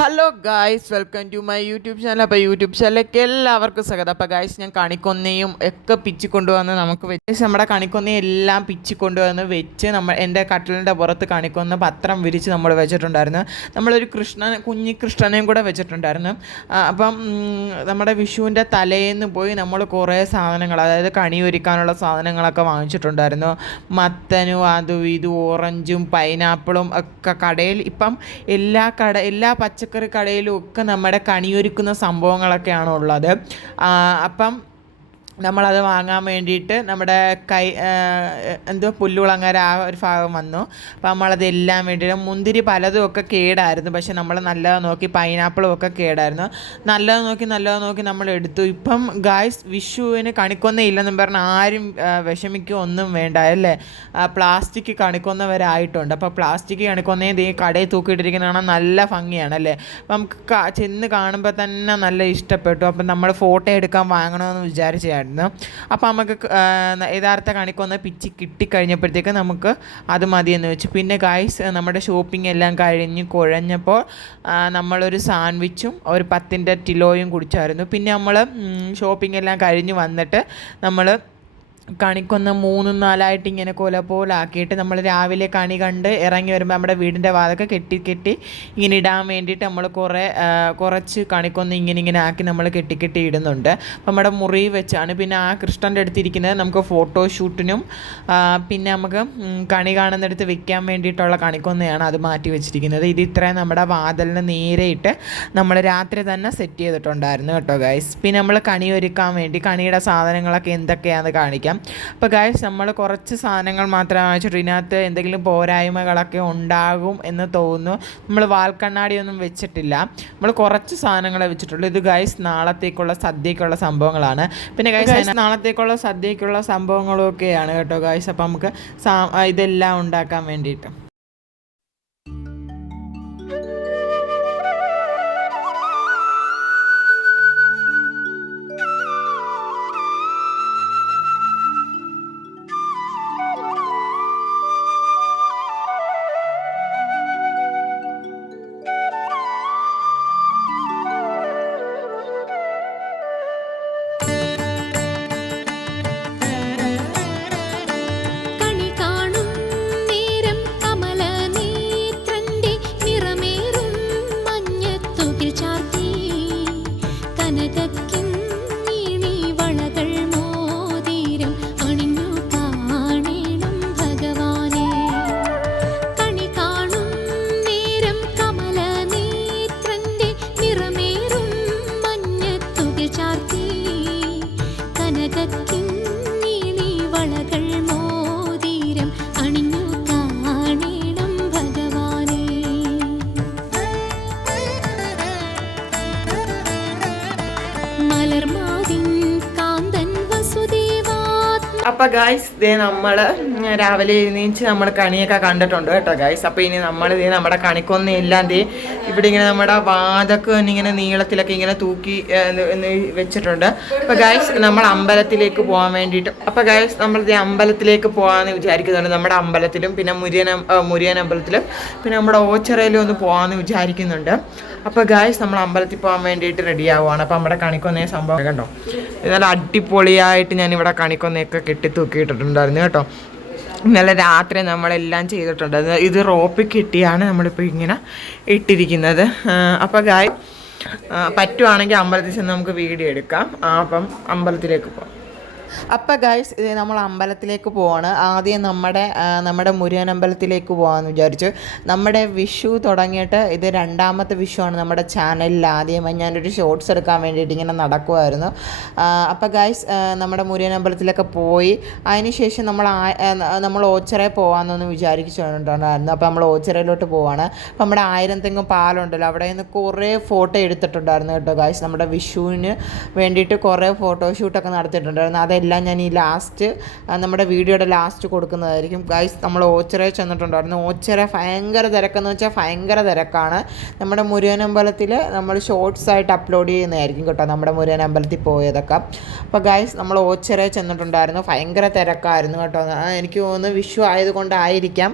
Hello guys, welcome to my YouTube channel. അപ്പോൾ YouTube ചാനലിലേക്ക് എല്ലാവർക്കും സ്വാഗതം. അപ്പോൾ ഗായ്സ്, ഞാൻ കണിക്കൊന്നയും ഒക്കെ പിച്ചിക്കൊണ്ടുവന്ന് നമുക്ക് വെച്ച് നമ്മുടെ കണിക്കൊന്നയും എല്ലാം പിച്ചിക്കൊണ്ടുവന്ന് വെച്ച് എൻ്റെ കട്ടിലിൻ്റെ പുറത്ത് കണിക്കൊന്ന പത്രം വിരിച്ച് നമ്മൾ വെച്ചിട്ടുണ്ടായിരുന്നു. നമ്മളൊരു കുഞ്ഞി കൃഷ്ണനെയും കൂടെ വെച്ചിട്ടുണ്ടായിരുന്നു. അപ്പം നമ്മുടെ വിഷുവിൻ്റെ തലേന്ന് പോയി നമ്മൾ കുറേ സാധനങ്ങൾ, അതായത് കണി ഒരുക്കാനുള്ള സാധനങ്ങളൊക്കെ വാങ്ങിച്ചിട്ടുണ്ടായിരുന്നു. മത്തനും അതും ഇതും ഓറഞ്ചും പൈനാപ്പിളും ഒക്കെ കടയിൽ ഇപ്പം എല്ലാ പച്ചക്കറി കടയിലും ഒക്കെ നമ്മുടെ കണിയൊരുക്കുന്ന സംഭവങ്ങളൊക്കെയാണ് ഉള്ളത്. അപ്പം നമ്മളത് വാങ്ങാൻ വേണ്ടിയിട്ട് നമ്മുടെ പുല്ലുളങ്ങര ആ ഒരു ഭാഗം വന്നു. അപ്പോൾ നമ്മളതെല്ലാം വേണ്ടിയിട്ട് മുന്തിരി പലതും ഒക്കെ കേടായിരുന്നു, പക്ഷെ നമ്മൾ നല്ലത് നോക്കി പൈനാപ്പിളും ഒക്കെ കേടായിരുന്നു. നല്ലത് നോക്കി നമ്മൾ എടുത്തു. ഇപ്പം ഗായ്സ്, വിഷുവിന് കണിക്കൊന്ന ഇല്ലെന്നും പറഞ്ഞാൽ ആരും വിഷമിക്കുക ഒന്നും വേണ്ട അല്ലേ. പ്ലാസ്റ്റിക് കണിക്കൊന്ന വരെ ആയിട്ടുണ്ട്. അപ്പോൾ പ്ലാസ്റ്റിക് കണിക്കൊന്നയും ഈ കടയിൽ തൂക്കിയിട്ടിരിക്കുന്ന കാണാൻ നല്ല ഭംഗിയാണ് അല്ലേ. അപ്പം നമുക്ക് ചെന്ന് കാണുമ്പോൾ തന്നെ നല്ല ഇഷ്ടപ്പെട്ടു. അപ്പം നമ്മൾ ഫോട്ടോ എടുക്കാൻ വാങ്ങണമെന്ന് വിചാരിച്ചായിരുന്നു. അപ്പോൾ നമുക്ക് യഥാർത്ഥ കണിക്കൊന്ന പിച്ചി കിട്ടിക്കഴിഞ്ഞപ്പോഴത്തേക്ക് നമുക്ക് അത് മതിയെന്ന് വെച്ചു. പിന്നെ ഗായ്സ്, നമ്മുടെ ഷോപ്പിംഗ് എല്ലാം കഴിഞ്ഞ് കുഴഞ്ഞപ്പോൾ നമ്മളൊരു സാൻഡ്വിച്ചും ഒരു 10ൻ്റെ ടിലോയും കുടിച്ചായിരുന്നു. പിന്നെ നമ്മൾ ഷോപ്പിംഗ് എല്ലാം കഴിഞ്ഞ് വന്നിട്ട് നമ്മൾ കണിക്കൊന്ന 3-4 ഇങ്ങനെ കൊല പോലാക്കിയിട്ട് നമ്മൾ രാവിലെ കണി കണ്ട് ഇറങ്ങി വരുമ്പോൾ നമ്മുടെ വീടിൻ്റെ വാതൊക്കെ കെട്ടി ഇങ്ങനെ ഇടാൻ വേണ്ടിയിട്ട് നമ്മൾ കുറച്ച് കണിക്കൊന്ന ഇങ്ങനെ ആക്കി നമ്മൾ കെട്ടി ഇടുന്നുണ്ട്. അപ്പം നമ്മുടെ മുറി വെച്ചാണ്. പിന്നെ ആ കൃഷ്ണൻ്റെ അടുത്തിരിക്കുന്നത് നമുക്ക് ഫോട്ടോഷൂട്ടിനും പിന്നെ നമുക്ക് കണി കാണുന്നിടത്ത് വെക്കാൻ വേണ്ടിയിട്ടുള്ള കണിക്കൊന്നയാണ്. അത് മാറ്റി വെച്ചിരിക്കുന്നത്. ഇത് ഇത്രയും നമ്മുടെ വാതിലിന് നേരെ ഇട്ട് നമ്മൾ രാത്രി തന്നെ സെറ്റ് ചെയ്തിട്ടുണ്ടായിരുന്നു കേട്ടോ ഗൈസ്. പിന്നെ നമ്മൾ കണി ഒരുക്കാൻ വേണ്ടി കണിയുടെ സാധനങ്ങളൊക്കെ എന്തൊക്കെയാണെന്ന് കാണിക്കാം. അപ്പോൾ ഗൈസ്, നമ്മൾ കുറച്ച് സാധനങ്ങൾ മാത്രമേ വാങ്ങിച്ചിട്ട് ഇതിനകത്ത് എന്തെങ്കിലും പോരായ്മകളൊക്കെ ഉണ്ടാകും എന്ന് തോന്നുന്നു. നമ്മൾ വാൽക്കണ്ണാടിയൊന്നും വെച്ചിട്ടില്ല. നമ്മൾ കുറച്ച് സാധനങ്ങളെ വെച്ചിട്ടുള്ളൂ. ഇത് ഗൈസ് നാളത്തേക്കുള്ള സദ്യക്കുള്ള സംഭവങ്ങളാണ്. പിന്നെ ഗൈസ്, നാളത്തേക്കുള്ള സദ്യക്കുള്ള സംഭവങ്ങളൊക്കെയാണ് കേട്ടോ ഗൈസ്. അപ്പോൾ നമുക്ക് ഇതെല്ലാം ഉണ്ടാക്കാൻ വേണ്ടിയിട്ട് അപ്പോൾ ഗായ്സ്, നമ്മൾ രാവിലെ എഴുന്നേച്ച് നമ്മൾ കണിയൊക്കെ കണ്ടിട്ടുണ്ട് കേട്ടോ ഗായ്സ്. അപ്പോൾ ഇനി നമ്മൾ നമ്മുടെ കണിക്കൊന്നും എല്ലാം ഇവിടെ ഇങ്ങനെ നമ്മുടെ വാതൊക്കെ ഇങ്ങനെ നീളത്തിലൊക്കെ ഇങ്ങനെ തൂക്കി വെച്ചിട്ടുണ്ട്. അപ്പോൾ ഗായ്സ്, നമ്മൾ അമ്പലത്തിലേക്ക് പോകാൻ വേണ്ടിയിട്ട് നമ്മൾ അമ്പലത്തിലേക്ക് പോകാമെന്ന് വിചാരിക്കുന്നുണ്ട്. നമ്മുടെ അമ്പലത്തിലും പിന്നെ മുരിയൻ അമ്പലത്തിലും പിന്നെ നമ്മുടെ ഓച്ചിറയിലും ഒന്ന് പോകാമെന്ന് വിചാരിക്കുന്നുണ്ട്. അപ്പോൾ ഗായ്സ്, നമ്മൾ അമ്പലത്തിൽ പോകാൻ വേണ്ടിയിട്ട് റെഡി ആവുകയാണ്. അപ്പോൾ നമ്മുടെ കണിക്കൊന്നേ സംഭവം കണ്ടോ, നല്ല അടിപൊളിയായിട്ട് ഞാനിവിടെ കണിക്കൊന്നയൊക്കെ കെട്ടിത്തൂക്കിയിട്ടിട്ടുണ്ടായിരുന്നു കേട്ടോ. ഇന്നലെ രാത്രി നമ്മളെല്ലാം ചെയ്തിട്ടുണ്ട്. ഇത് റോപ്പിൽ കെട്ടിയാണ് നമ്മളിപ്പോൾ ഇങ്ങനെ ഇട്ടിരിക്കുന്നത്. അപ്പോൾ ഗായ്, പറ്റുവാണെങ്കിൽ അമ്പലത്തിൽ ചെന്ന് നമുക്ക് വീഡിയോ എടുക്കാം. അപ്പം അമ്പലത്തിലേക്ക് പോകാം. അപ്പോൾ ഗൈസ്, ഇത് നമ്മൾ അമ്പലത്തിലേക്ക് പോവാണ്. ആദ്യം നമ്മുടെ മുരുകൻ അമ്പലത്തിലേക്ക് പോകാമെന്ന് വിചാരിച്ചു. നമ്മുടെ വിഷു തുടങ്ങിയിട്ട് ഇത് 2ാമത്തെ വിഷുവാണ് നമ്മുടെ ചാനലിൽ. ആദ്യമായി ഞാനൊരു ഷോർട്സ് എടുക്കാൻ വേണ്ടിയിട്ട് ഇങ്ങനെ നടക്കുമായിരുന്നു. അപ്പോൾ ഗൈസ്, നമ്മുടെ മുരുകൻ അമ്പലത്തിലൊക്കെ പോയി അതിന് ശേഷം നമ്മൾ ഓച്ചിറയിൽ പോകാമെന്നൊന്ന് വിചാരിച്ചിട്ടുണ്ടായിരുന്നു. അപ്പോൾ നമ്മൾ ഓച്ചിറയിലോട്ട് പോവാണ്. അപ്പോൾ നമ്മുടെ 1000 തെങ്ങും പാലമുണ്ടല്ലോ, അവിടെ നിന്ന് കുറേ ഫോട്ടോ എടുത്തിട്ടുണ്ടായിരുന്നു കേട്ടോ ഗൈസ്. നമ്മുടെ വിഷുവിന് വേണ്ടിയിട്ട് കുറേ ഫോട്ടോഷൂട്ടൊക്കെ നടത്തിയിട്ടുണ്ടായിരുന്നു. എല്ലാം ഞാൻ ഈ ലാസ്റ്റ് നമ്മുടെ വീഡിയോയുടെ ലാസ്റ്റ് കൊടുക്കുന്നതായിരിക്കും. ഗൈസ് നമ്മൾ ഓച്ചിറയിൽ ചെന്നിട്ടുണ്ടായിരുന്നു. ഓച്ചിറ ഭയങ്കര തിരക്കെന്ന് വെച്ചാൽ ഭയങ്കര തിരക്കാണ്. നമ്മുടെ മുരുകൻ അമ്പലത്തിൽ നമ്മൾ ഷോർട്സ് ആയിട്ട് അപ്ലോഡ് ചെയ്യുന്നതായിരിക്കും കേട്ടോ, നമ്മുടെ മുരുകൻ അമ്പലത്തിൽ പോയതൊക്കെ. അപ്പോൾ ഗൈസ് നമ്മൾ ഓച്ചിറയിൽ ചെന്നിട്ടുണ്ടായിരുന്നു. ഭയങ്കര തിരക്കായിരുന്നു കേട്ടോ. എനിക്ക് തോന്നുന്നു വിഷു ആയതുകൊണ്ടായിരിക്കാം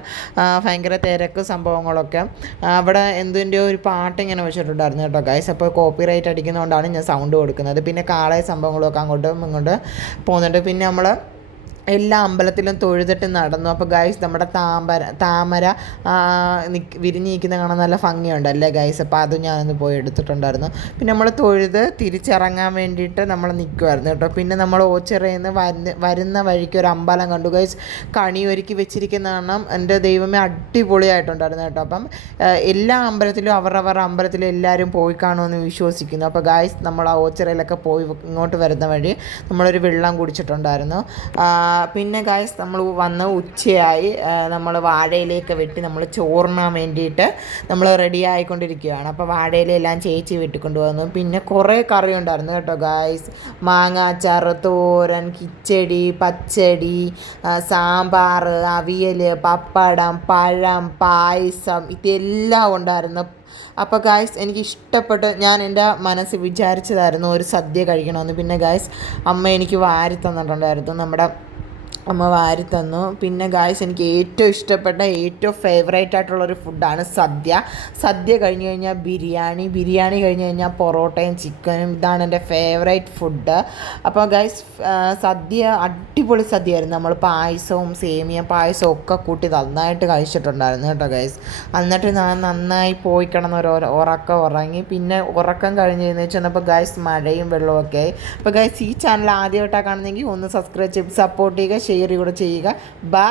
ഭയങ്കര തിരക്ക് സംഭവങ്ങളൊക്കെ. അവിടെ എന്തിൻ്റെ ഒരു പാട്ട് ഇങ്ങനെ വെച്ചിട്ടുണ്ടായിരുന്നു കേട്ടോ ഗൈസ്. അപ്പോൾ കോപ്പിറൈറ്റ് അടിക്കുന്നതുകൊണ്ടാണ് ഞാൻ സൗണ്ട് കൊടുക്കുന്നത്. പിന്നെ കാളയ സംഭവങ്ങളൊക്കെ അങ്ങോട്ടും ഇങ്ങോട്ട് പോകുന്നുണ്ട്. പിന്നെ നമ്മൾ എല്ലാ അമ്പലത്തിലും തൊഴുതിട്ട് നടന്നു. അപ്പോൾ ഗൈസ് നമ്മുടെ താമര വിരിഞ്ഞിരിക്കുന്ന കാണാൻ നല്ല ഭംഗിയുണ്ടല്ലേ ഗൈസ്. അപ്പോൾ അത് ഞാനൊന്ന് പോയി എടുത്തിട്ടുണ്ടായിരുന്നു. പിന്നെ നമ്മൾ തൊഴുത് തിരിച്ചിറങ്ങാൻ വേണ്ടിയിട്ട് നമ്മൾ നിൽക്കുമായിരുന്നു കേട്ടോ. പിന്നെ നമ്മൾ ഓച്ചിറയിൽ നിന്ന് വരുന്ന വഴിക്ക് ഒരു അമ്പലം കണ്ടു ഗൈസ്. കണി ഒരുക്കി വെച്ചിരിക്കുന്ന കാണാം. എൻ്റെ ദൈവമേ അടിപൊളിയായിട്ടുണ്ടായിരുന്നു കേട്ടോ. അപ്പം എല്ലാ അമ്പലത്തിലും അവരവരുടെ അമ്പലത്തിലും എല്ലാവരും പോയി കാണുമെന്ന് വിശ്വസിക്കുന്നു. അപ്പോൾ ഗൈസ് നമ്മൾ ആ ഓച്ചിറയിലൊക്കെ പോയി ഇങ്ങോട്ട് വരുന്ന വഴി നമ്മളൊരു വെള്ളം കുടിച്ചിട്ടുണ്ടായിരുന്നു. പിന്നെ ഗൈസ് നമ്മൾ വന്ന് ഉച്ചയായി. നമ്മൾ വാഴയിലേക്ക് വെട്ടി നമ്മൾ ചോറിനാൻ വേണ്ടിയിട്ട് നമ്മൾ റെഡി ആയിക്കൊണ്ടിരിക്കുകയാണ്. അപ്പോൾ വാഴയിലെല്ലാം ചേച്ചി വെട്ടിക്കൊണ്ട് വന്നു. പിന്നെ കുറേ കറി ഉണ്ടായിരുന്നു കേട്ടോ ഗൈസ്. മാങ്ങാച്ചാറ്, തോരൻ, കിച്ചടി, പച്ചടി, സാമ്പാർ, അവിയൽ, പപ്പടം, പഴം, പായസം, ഇതെല്ലാം ഉണ്ടായിരുന്നു. അപ്പോൾ ഗായ്സ് എനിക്ക് ഇഷ്ടപ്പെട്ട് ഞാൻ എൻ്റെ മനസ്സിൽ വിചാരിച്ചതായിരുന്നു ഒരു സദ്യ കഴിക്കണമെന്ന്. പിന്നെ ഗായ്സ് അമ്മ എനിക്ക് വാരി തന്നിട്ടുണ്ടായിരുന്നു. നമ്മുടെ അമ്മ വാരി തന്നു. പിന്നെ ഗായ്സ് എനിക്ക് ഏറ്റവും ഇഷ്ടപ്പെട്ട ഏറ്റവും ഫേവറേറ്റ് ആയിട്ടുള്ളൊരു ഫുഡാണ് സദ്യ. സദ്യ കഴിഞ്ഞ് കഴിഞ്ഞാൽ ബിരിയാണി കഴിഞ്ഞ് കഴിഞ്ഞാൽ പൊറോട്ടയും ചിക്കനും. ഇതാണ് എൻ്റെ ഫേവറേറ്റ് ഫുഡ്. അപ്പോൾ ഗായ്സ് സദ്യ അടിപൊളി സദ്യയായിരുന്നു. നമ്മൾ പായസവും സേമിയ പായസവും ഒക്കെ കൂട്ടി നന്നായിട്ട് കഴിച്ചിട്ടുണ്ടായിരുന്നു കേട്ടോ ഗായ്സ്. എന്നിട്ട് ഞാൻ നന്നായി പോയി കിടന്നൊരു ഉറക്കം ഉറങ്ങി. പിന്നെ ഉറക്കം കഴിഞ്ഞ് ചെന്നപ്പോൾ ഗായ്സ് മഴയും വെള്ളമൊക്കെ ആയി. അപ്പോൾ ഗായ്സ് ഈ ചാനൽ ആദ്യമായിട്ടാണ് കാണുന്നതെങ്കിൽ ഒന്ന് സബ്സ്ക്രൈബ് ചെയ്ത് സപ്പോർട്ട് ചെയ്യുക, ഷെയർ കൂടെ ചെയ്യുക. ബൈ.